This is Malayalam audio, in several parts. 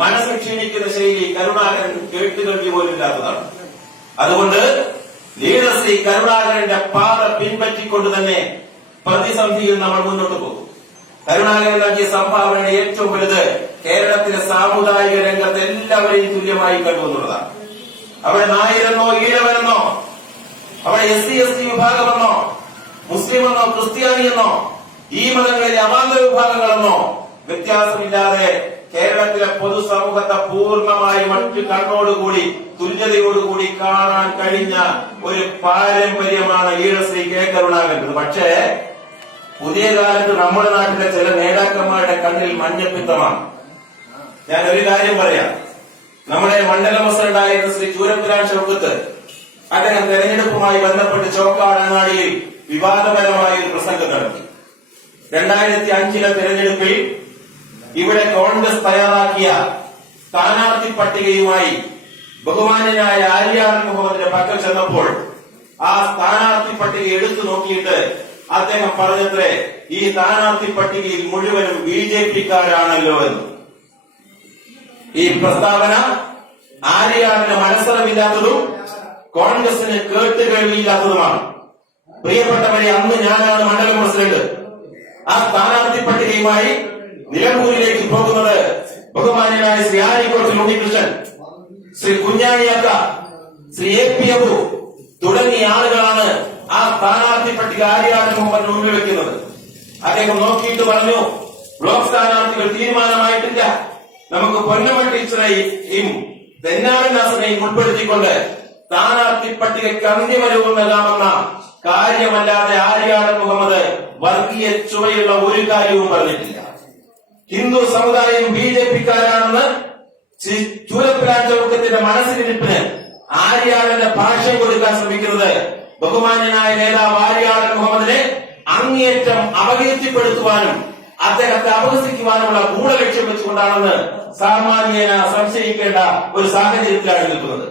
മനസ്സ് ക്ഷീണിക്കുന്ന ശൈലി കരുണാകരൻ കേട്ടുകേൾവി പോലില്ലാത്തതാണ്. അതുകൊണ്ട് ലീഡർ ശ്രീ കരുണാകരന്റെ പാത പിൻപറ്റിക്കൊണ്ട് തന്നെ പ്രതിസന്ധിയിൽ നമ്മൾ മുന്നോട്ട് പോകും. കരുണാകരൻ നൽകിയ സംഭാവനയുടെ ഏറ്റവും വലുത് കേരളത്തിലെ സാമുദായിക രംഗത്ത് എല്ലാവരെയും തുല്യമായി കണ്ടു എന്നുള്ളതാണ്. അവിടെ നായരെന്നോ ഈഴവനെന്നോ അവിടെ SC ST വിഭാഗമെന്നോ മുസ്ലിമെന്നോ ക്രിസ്ത്യാനിയെന്നോ ഈ മതങ്ങളിലെ അവാന്തര വിഭാഗങ്ങളെന്നോ വ്യത്യാസമില്ലാതെ കേരളത്തിലെ പൊതുസമൂഹത്തെ പൂർണ്ണമായി മറ്റു കണ്ണോടുകൂടി തുല്യതയോടുകൂടി കാണാൻ കഴിഞ്ഞ ഒരു പാരമ്പര്യമാണ് ലീഡർ ശ്രീ കെ കരുണാകരൻ. പക്ഷേ പുതിയ കാലത്ത് നമ്മുടെ നാട്ടിലെ ചില നേതാക്കന്മാരുടെ കണ്ണിൽ മഞ്ഞപ്പിത്തമാണ്. ഞാൻ ഒരു കാര്യം പറയാം. നമ്മുടെ മണ്ഡലം പ്രസിഡന്റായിരുന്ന ശ്രീ ചൂരപ്പുരാൻ ഷൗക്കത്ത് അദ്ദേഹം തെരഞ്ഞെടുപ്പുമായി ബന്ധപ്പെട്ട് ചോക്കാട് അങ്ങാടിയിൽ വിവാദപരമായ ഒരു പ്രസംഗം നടത്തി. 2005 തെരഞ്ഞെടുപ്പിൽ ഇവിടെ കോൺഗ്രസ് തയ്യാറാക്കിയ സ്ഥാനാർത്ഥി പട്ടികയുമായി ബഹുമാന്യനായ ആര്യാടൻ മുഹമ്മദിന്റെ പക്കൽ ചെന്നപ്പോൾ ആ സ്ഥാനാർത്ഥി പട്ടിക എടുത്തു നോക്കിയിട്ട് അദ്ദേഹം പറഞ്ഞത്രേ, ഈ സ്ഥാനാർത്ഥി പട്ടികയിൽ മുഴുവനും BJP-ക്കാരാണല്ലോ എന്ന്. ഈ പ്രസ്താവന ആര്യാടന് മത്സരമില്ലാത്തതും കോൺഗ്രസിന് കേട്ടുകേൾവിയില്ലാത്തതുമാണ്. പ്രിയപ്പെട്ടവരെ, അന്ന് ഞാനാണ് മണ്ഡലം പ്രസിഡന്റ്. ആ സ്ഥാനാർത്ഥി പട്ടികയുമായി നിലമ്പൂരിലേക്ക് പോകുന്നത് ബഹുമാന്യനായ ശ്രീ ആരിക്കോട്ടിൽ ഉണ്ണികൃഷ്ണൻ, ശ്രീ കുഞ്ഞാണിയക്ക, ശ്രീ AP അബു തുടങ്ങിയ ആളുകളാണ് ആ സ്ഥാനാർത്ഥി പട്ടിക ആര്യാടൻ മുഹമ്മദിന് മുന്നിൽ വെക്കുന്നത്. അദ്ദേഹം നോക്കിയിട്ട് പറഞ്ഞു, ബ്ലോക്ക് സ്ഥാനാർത്ഥികൾ തീരുമാനമായിട്ടില്ല, നമുക്ക് പൊന്നമ്മ ടീച്ചറെയും തെന്നാടൻ നാസനെയും ഉൾപ്പെടുത്തിക്കൊണ്ട് സ്ഥാനാർത്ഥി പട്ടികയ്ക്ക് അന്തിമ രൂപം നൽകാമെന്ന കാര്യമല്ലാതെ ആര്യാടൻ മുഹമ്മദ് വർഗീയ ചുവയുള്ള ഒരു കാര്യവും പറഞ്ഞിട്ടില്ല. ഹിന്ദു സമുദായം BJP-ക്കാരാണെന്ന് ചൂരപ്പുരാൻ ചൗക്കത്തിന്റെ മനസ്സിലിരിപ്പിന് ആര്യാടന്റെ ഭാഷ്യം കൊടുക്കാൻ ശ്രമിക്കുന്നത് ബഹുമാന്യനായ നേതാവ് ആര്യാടൻ മുഹമ്മദിനെ അങ്ങേയറ്റം അപകീർത്തിപ്പെടുത്തുവാനും അദ്ദേഹത്തെ അപഹസിക്കുവാനുമുള്ള ഗൂഢലക്ഷ്യം വെച്ചുകൊണ്ടാണെന്ന് സാമാന്യേന സംശയിക്കേണ്ട ഒരു സാഹചര്യത്തിലാണ് നിൽക്കുന്നത്.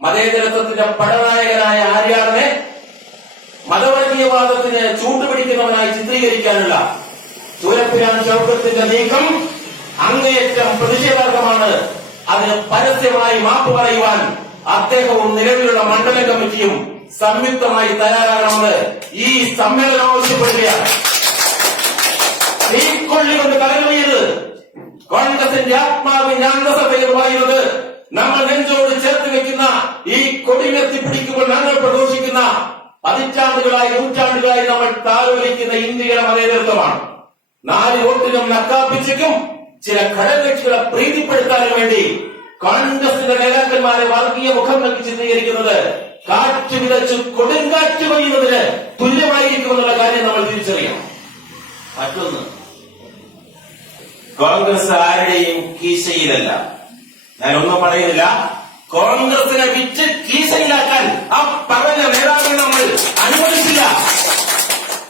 മതേതരത്വത്തിന്റെ പടനായകനായ ആര്യാടനെ മതവർഗീയവാദത്തിന് ചൂണ്ടുപിടിക്കുന്നവനായി ചിത്രീകരിക്കാനുള്ള ചൂരപ്പുരാൻ ചൗക്കത്തിന്റെ നീക്കം അങ്ങേയറ്റം പ്രതിഷേധാർഹമാണ്. അതിന് പരസ്യമായി മാപ്പ് പറയുവാൻ അദ്ദേഹവും നിലവിലുള്ള മണ്ഡലം കമ്മിറ്റിയും സംയുക്തമായി തയ്യാറാകണമെന്ന് ഈ സമ്മേളനം ആവശ്യപ്പെടുകയാണ്. തീക്കൊള്ളികൊണ്ട് കലങ്ങുന്നത് കോൺഗ്രസിന്റെ ആത്മാവിന്റെ അന്തസഭയിൽ പറയുന്നത്, നമ്മൾ നെഞ്ചോട് ചേർത്ത് വെക്കുന്ന ഈ കൊടിയുയർത്തിപ്പിടിക്കുമ്പോൾ ഞങ്ങൾ പ്രഘോഷിക്കുന്ന പതിറ്റാണ്ടുകളായി നൂറ്റാണ്ടുകളായി നമ്മൾ താലോലിക്കുന്ന ഇന്ത്യയുടെ മതേതരത്വമാണ്. 4 വോട്ടിനും നക്കാപ്പിച്ചയ്ക്കും ചില ഘടകകക്ഷികളെ പ്രീതിപ്പെടുത്താനും വേണ്ടി കോൺഗ്രസിന്റെ നേതാക്കന്മാരെ വർഗീയ മുഖം നൽകി ചിത്രീകരിക്കുന്നത് കാറ്റ് വിതച്ച് കൊടുങ്കാറ്റ് പെയ്യുന്നതിന് തുല്യമായിരിക്കുമെന്നുള്ള കാര്യം നമ്മൾ തിരിച്ചറിയാം. മറ്റൊന്ന്, കോൺഗ്രസ് ആരുടെയും കീശയിലല്ല. ഞാനൊന്നും പറയുന്നില്ല. കോൺഗ്രസിനെ വിറ്റ് കീശയിലാക്കാൻ ആ പറഞ്ഞ നേതാക്കൾ നമ്മൾ അനുവദിച്ചില്ല.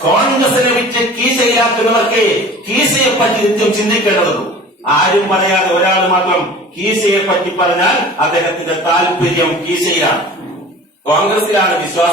കോൺഗ്രസിനെ വിറ്റ് കീശയിലാക്കുന്നവർക്ക് കീശയെപ്പറ്റി നിത്യം ചിന്തിക്കേണ്ടതുള്ളൂ. ആരും പറയാതെ ഒരാൾ മാത്രം കീശയെപ്പറ്റി പറഞ്ഞാൽ അദ്ദേഹത്തിന്റെ താല്പര്യം കീശയിലാണ്, കോൺഗ്രസിലാണ് വിശ്വാസം.